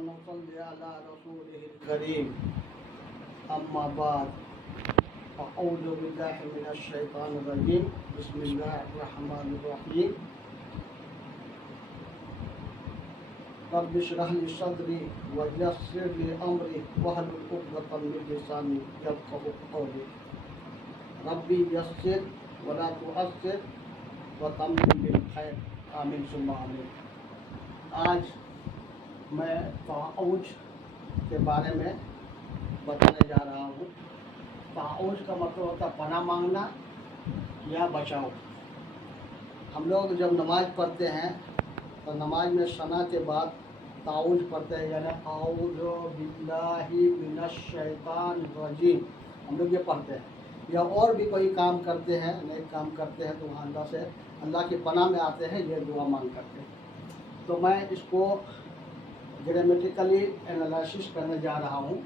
नसल्ली अला रसूलिहिल करीम अम्मा बाद अऊज़ु बिल्लाहि मिनश शैतानिर रजीम बिस्मिल्लाहिर रहमानिर रहीम रब्बि इश्रह ली सदरी व यस्सिर ली अमरी वहलुल उक़दतम मिन लिसानी यफ़क़हू क़ौली रब्बि यस्सिर व ला तुअस्सिर व तम्मिम बिल खैर आमीन सुम्मा आमीन। आज मैं ताऊज के बारे में बताने जा रहा हूँ। ताऊज का मतलब होता है पनाह मांगना या बचाव। हम लोग जब नमाज़ पढ़ते हैं तो नमाज में सना के बाद ताऊज पढ़ते हैं, यानी औज़ु बिल्लाहि मिनश शैतानिर रजीम हम लोग ये पढ़ते हैं। या और भी कोई काम करते हैं, नेक काम करते हैं तो वहाँ अल्लाह से अल्लाह की पनाह में आते हैं, ये दुआ मांग करते हैं। तो मैं इसको ग्रामेटिकली एनालिसिस करने जा रहा हूँ।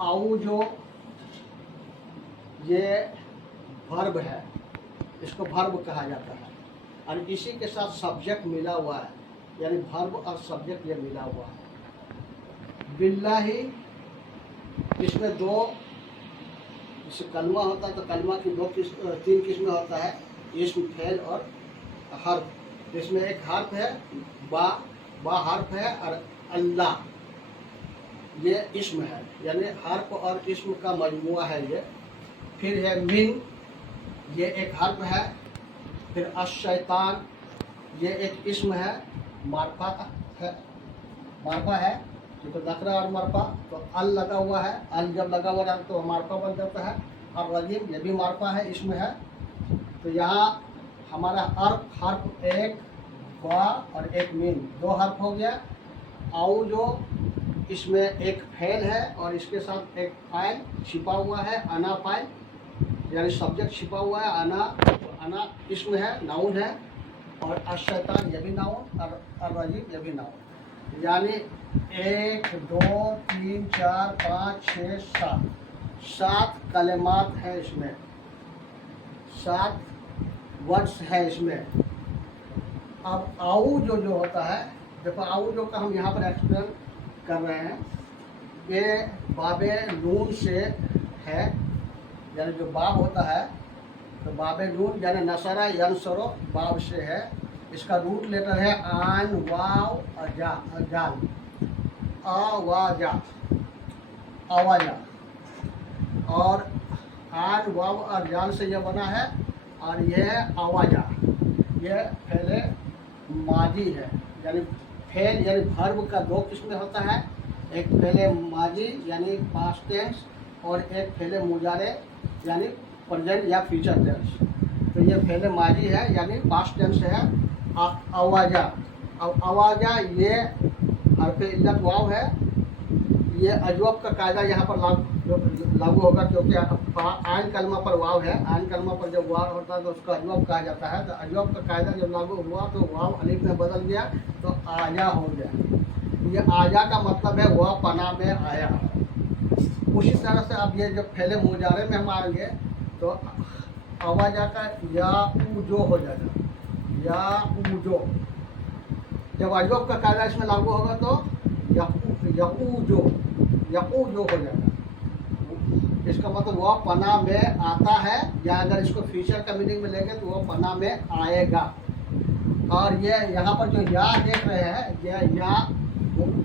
औज़ु ये वर्ब है, इसको वर्ब कहा जाता है और इसी के साथ सब्जेक्ट मिला हुआ है, यानी वर्ब और सब्जेक्ट ये मिला हुआ है। बिल्लाही इसमें दो जैसे कलमा होता है तो कलमा की तीन किस्में होता है, इस्म, फेल और हर्फ। इसमें एक हर्फ है बा हर्फ है और अल्लाह ये इस्म है, यानी हर्फ और इस्म का मजमुआ है ये। फिर है मिन, ये एक हर्फ है। फिर अश-शैतान ये एक इस्म है, मारफा है क्योंकि नकरा और मरफा तो अल लगा हुआ है, अल जब लगा हुआ है तो मारफा बन जाता है। और रजीम ये भी मारफा है, इस्म है। तो यहाँ हमारा हर्फ एक बा और एक मीन, दो हर्फ हो गया। औज़ु इसमें एक फेल है और इसके साथ एक फाइल छिपा हुआ है, अना फाइल यानी सब्जेक्ट छिपा हुआ है। अना इस्म है, नाउन है। और अश-शैतान ये भी नाउन और रजीम ये भी नाउन। यानी 1 2 3 4 5 6 7 कलेमात है इसमें, 7 वर्ड्स है इसमें। अब औज़ु जो होता है, देखो औज़ु का हम यहाँ पर एक्सप्लेन कर रहे हैं। ये बाबे नून से है, यानी जो बाब होता है तो बाबे नून यानी नसरा यनसरो बाब से है। इसका रूट लेटर है आन वाव जाल, आवाजा। और आन वाव और जाल से यह बना है और यह है आवाजा। यह पहले माजी है, यानी फेल यानी वर्ब का दो किस्में होता है, एक पहले माजी यानी पास्ट टेंस और एक पहले मुजारे यानी प्रेजेंट या फ्यूचर टेंस। तो ये पहले माजी है यानी पास्ट टेंस है। आवाजा, अब आवाजा ये हरफ इल्लत वाव है। ये अजवब का कायदा यहाँ पर लागू होगा क्योंकि आन कलमा पर वाव है। आन कलमा पर जब वाव होता है तो उसका अजवब कहा जाता है। तो अजवब का कायदा जब लागू हुआ तो वाव अलिफ में बदल गया तो आजा हो गया। ये आजा का मतलब है वह पनाह में आया। उसी तरह से अब ये जब पहले मुजारे में हम आएंगे तो आवाजा का या ऊजो हो जाएगा, या ऊजो। जब अजवब का कायदा इसमें लागू होगा तो यकूजो हो जाएगा। इसका मतलब वह पनाह में आता है, या अगर इसको फ्यूचर का मीनिंग में लेंगे तो वह पनाह में आएगा। और ये यहाँ पर जो या देख रहे हैं, यह या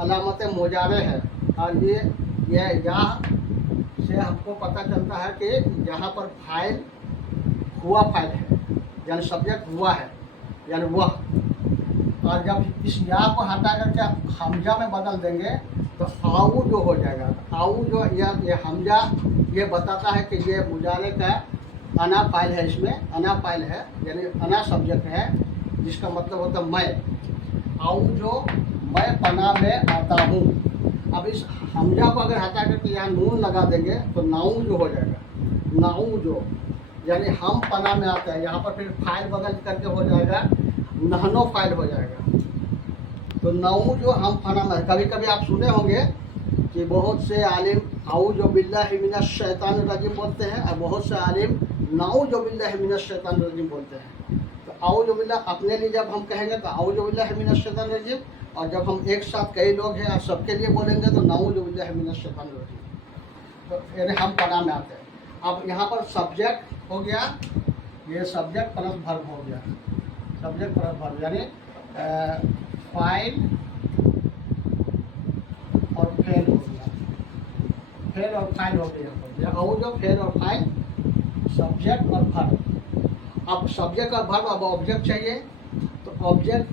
अलामत मुजारे है। और ये या से हमको पता चलता है कि यहाँ पर फाइल हुआ फाइल है, यानी सब्जेक्ट हुआ है, यानी वह। और जब इस या को हटा करके हमजा में बदल देंगे तो आऊ जो हो जाएगा। आऊ जो ये हमजा ये बताता है कि ये मुजारे का अना फाइल है, इसमें अना फाइल है यानी अना सब्जेक्ट है, जिसका मतलब होता है मैं। आऊ जो मैं पनाह में आता हूँ। अब इस हमजा को अगर हटा करके यहाँ नून लगा देंगे तो नाऊ जो हो जाएगा। नाऊ जो यानी हम पनाह में आते हैं। यहाँ पर फिर फाइल बदल करके हो जाएगा नहनो फाइल हो जाएगा। तो नाऊ जो हम पनाह में। कभी कभी आप सुने होंगे कि बहुत से आलिम औज़ु बिल्लाहि मिनश शैतानिर रजीम बोलते हैं और बहुत से आलिम नाऊज़ु बिल्लाहि मिनश शैतानिर रजीम बोलते हैं। तो आऊज़ु बिल्लाह अपने लिए जब हम कहेंगे तो आऊज़ु बिल्लाहि मिनश शैतानिर रजीम, और जब हम एक साथ कई लोग हैं और सबके लिए बोलेंगे तो नाऊज़ु बिल्लाहि मिनश शैतानिर रजीम। तो यानी हम पनाह में आते हैं। अब यहाँ पर सब्जेक्ट हो गया, ये सब्जेक्ट प्लस वर्ब हो गया, सब्जेक्ट प्लस वर्ब यानी फाइल और फेल हो गया, फेल और फाइल हो गया। आऊज़ु फेल और फाइल, सब्जेक्ट और वर्ब। अब सब्जेक्ट और वर्ब, अब ऑब्जेक्ट चाहिए, तो ऑब्जेक्ट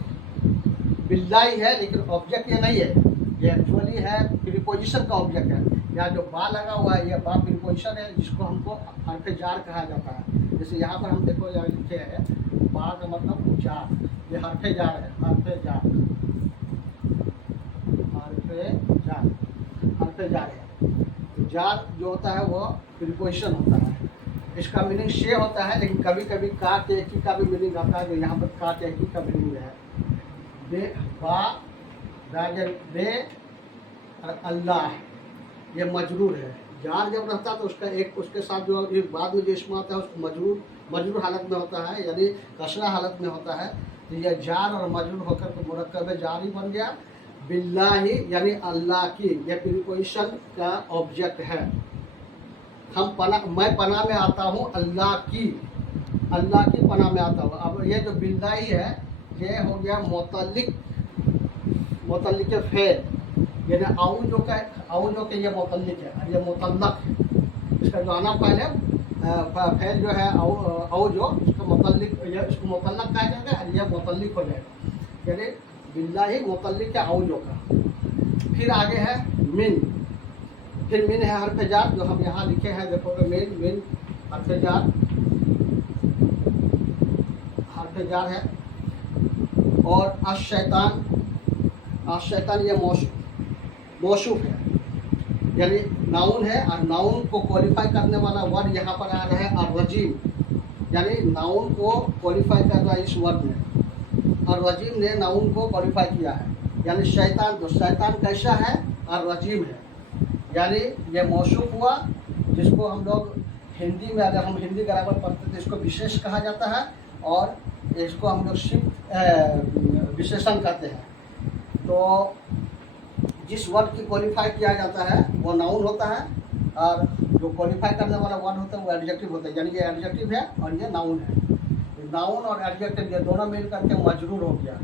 बिल्लाही है, लेकिन ऑब्जेक्ट ये नहीं है, ये एक्चुअली है प्रीपोजिशन का ऑब्जेक्ट है। या जो बा लगा हुआ है, ये बा प्रीपोजिशन है, जिसको हमको हर्फ जार कहा जाता है। जैसे यहाँ पर हम देखो यहाँ लिखे हैं बा का मतलब जार, ये हर्फ जार है, हर्फ जार, हर्फ जार, हर्फ जार है। जार जो होता है वो प्रीपोजिशन होता है, इसका मीनिंग से होता है, लेकिन कभी कभी का टेकी का भी मीनिंग आता है। जो यहाँ पर का टेकी का मीनिंग है बे, बा राजन बे और अल्लाह, ये मजरूर है। जार जब रहता है तो उसका एक उसके साथ जो बाद में जो इसमें आता है उसको मजरूर हालत में होता है, यानी कसरा हालत में होता है। तो यह जार और मजरूर होकर तो मुरक्कब जारी बन गया। बिल्लाही यानी अल्लाह की, यह प्रीपोजिशन का ऑब्जेक्ट है। मैं पनाह में आता हूँ अल्लाह की पनाह में आता हूँ। अब ये जो बिल्लाही है ये हो गया मुतल्लिक फेल, यानी आऊज़ु के ये मुतल्लिक है और ये मुतल्लक है। इसका जो आना फाइल है फेल जो है आऊज़ु, इसका मुतल्लिक, इसको मुतल्लक कहा जाएगा और यह मुतल्लिक हो जाएगा, यानी बिल्लाही मुतल्लिक है आऊज़ु का। फिर आगे है मिन, फिर मिन है हर्फ जार, जो हम यहाँ लिखे हैं देखोगे मिन हर्फ जार है। और अशैतान ये मौसूफ है, यानी नाउन है, और नाउन को क्वालिफाई करने वाला वर्ड यहाँ पर आ रहा है अर्रजीम, यानी नाउन को क्वालिफाई कर रहा है इस वर्ड में। अर्रजीम ने नाउन को क्वालिफाई किया है, यानी शैतान, तो शैतान कैसा है? अर्रजीम है, यानी ये मौसूफ हुआ, जिसको हम लोग हिंदी में अगर हम हिंदी ग्रामर पढ़ते तो इसको विशेष कहा जाता है, और इसको हम लोग सिर्फ विशेषण कहते हैं। तो जिस वर्ड की क्वालिफाई किया जाता है वो नाउन होता है, और जो क्वालिफाई करने वाला वर्ड होता है वो एडजेक्टिव होता है, यानी ये एडजेक्टिव है और ये नाउन है। नाउन और एडजेक्टिव ये दोनों मिल करके मजरूर हो गया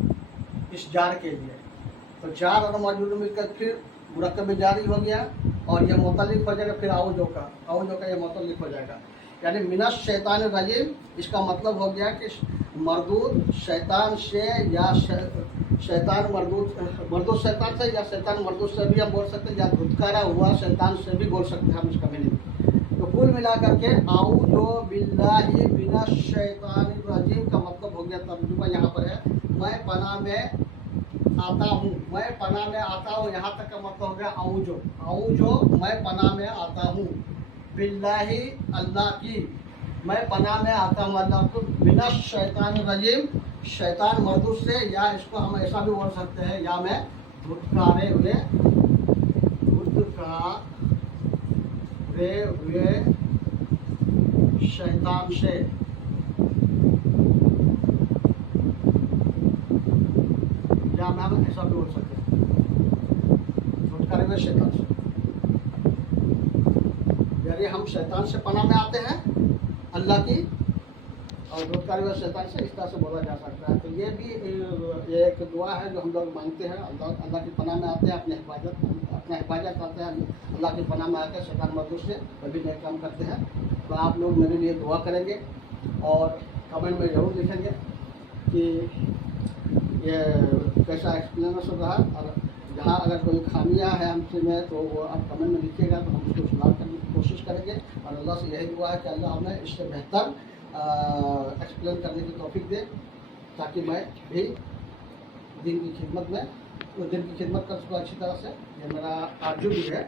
इस जार के लिए। तो जार और मजरूर मिलकर फिर मुरक्कब जारी हो गया, और ये मुतल्लिक हो जाएगा फिर आऊज़ु का ये मुतल्लिक हो जाएगा, यानी मिनश शैतानिर रजीम। इसका मतलब हो गया कि मरदूद शैतान से, या शैतान मरदूद शैतान से, या शैतान मरदूद से भी हम बोल सकते हैं, या धुतकारा हुआ शैतान से भी बोल सकते हैं हम इसका मीनिंग। तो कुल मिला करके आऊज़ु बिल्लाहि मिनश शैतानिर रजीम का मतलब हो गया, तर्जुमा यहाँ पर है मैं पनाह में आता हूँ, मैं पनाह में आता हूँ, यहाँ तक का मतलब हो गया आऊज़ु मैं पनाह में आता हूँ, बिल्लाही अल्लाह की, मैं पनाह में आता हूँ अल्लाह को, मिनश शैतानिर रजीम शैतान मरदूद से, या इसको हम ऐसा भी बोल सकते हैं, या मैं धुतकारे हुए शैतान से, या मैं हम ऐसा भी बोल सकते हैं धुतकारे हुए शैतान से, यानी हम शैतान से पनाह में आते हैं अल्लाह की, और धुतकारे हुए शैतान से इस तरह से बोला जा सकता है। तो ये भी एक दुआ है जो हम लोग मांगते हैं, अल्लाह की पनाह में आते हैं, अपना हिफाजत करते हैं, अल्लाह की पनाह में आकर शैतान मरदूद से कभी नहीं काम करते हैं। तो आप लोग मेरे लिए दुआ करेंगे और कमेंट में ज़रूर लिखेंगे कि ये कैसा एक्सपीरियंस रहा, और जहाँ अगर कोई खामियाँ है हमसे में तो वो आप कमेंट में लिखिएगा, तो हम उसको सुधार करने की कोशिश करेंगे। और अल्लाह से यही दुआ है कि अल्लाह हमें इससे बेहतर एक्सप्लेन करने की तौफीक दे, ताकि मैं भी दिन की खिदमत कर सकूँ अच्छी तरह से। ये मेरा आरजू भी है।